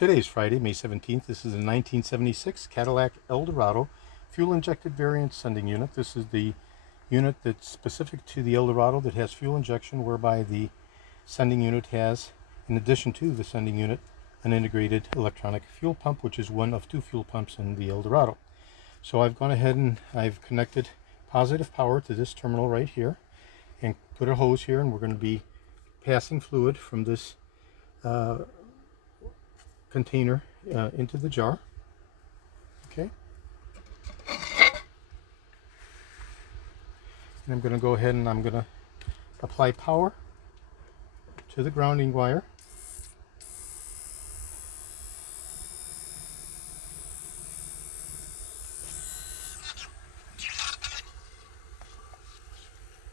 Today is Friday, May 17th. This is a 1976 Cadillac Eldorado fuel-injected variant sending unit. This is the unit that's specific to the Eldorado that has fuel injection, whereby the sending unit has, in addition to the sending unit, an integrated electronic fuel pump, which is one of two fuel pumps in the Eldorado. So I've gone ahead and I've connected positive power to this terminal right here and put a hose here, and we're going to be passing fluid from this container into the jar. Okay. And I'm going to go ahead and I'm going to apply power to the grounding wire.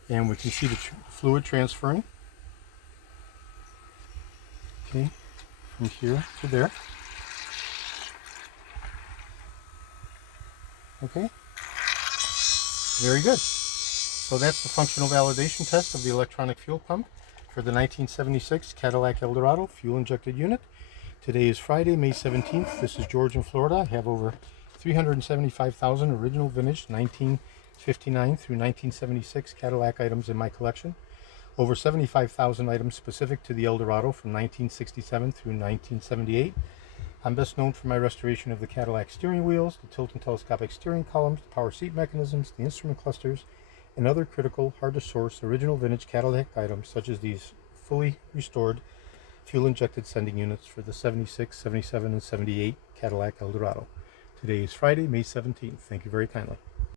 And we can see the fluid transferring. Okay, from here to there. Okay, very good. So that's the functional validation test of the electronic fuel pump for the 1976 Cadillac Eldorado fuel injected unit. Today is Friday, May 17th. This is George in Florida. I have over 375,000 original vintage 1959 through 1976 Cadillac items in my collection. Over 75,000 items specific to the Eldorado from 1967 through 1978. I'm best known for my restoration of the Cadillac steering wheels, the tilt and telescopic steering columns, the power seat mechanisms, the instrument clusters, and other critical, hard-to-source, original vintage Cadillac items such as these fully restored fuel-injected sending units for the 76, 77, and 78 Cadillac Eldorado. Today is Friday, May 17th. Thank you very kindly.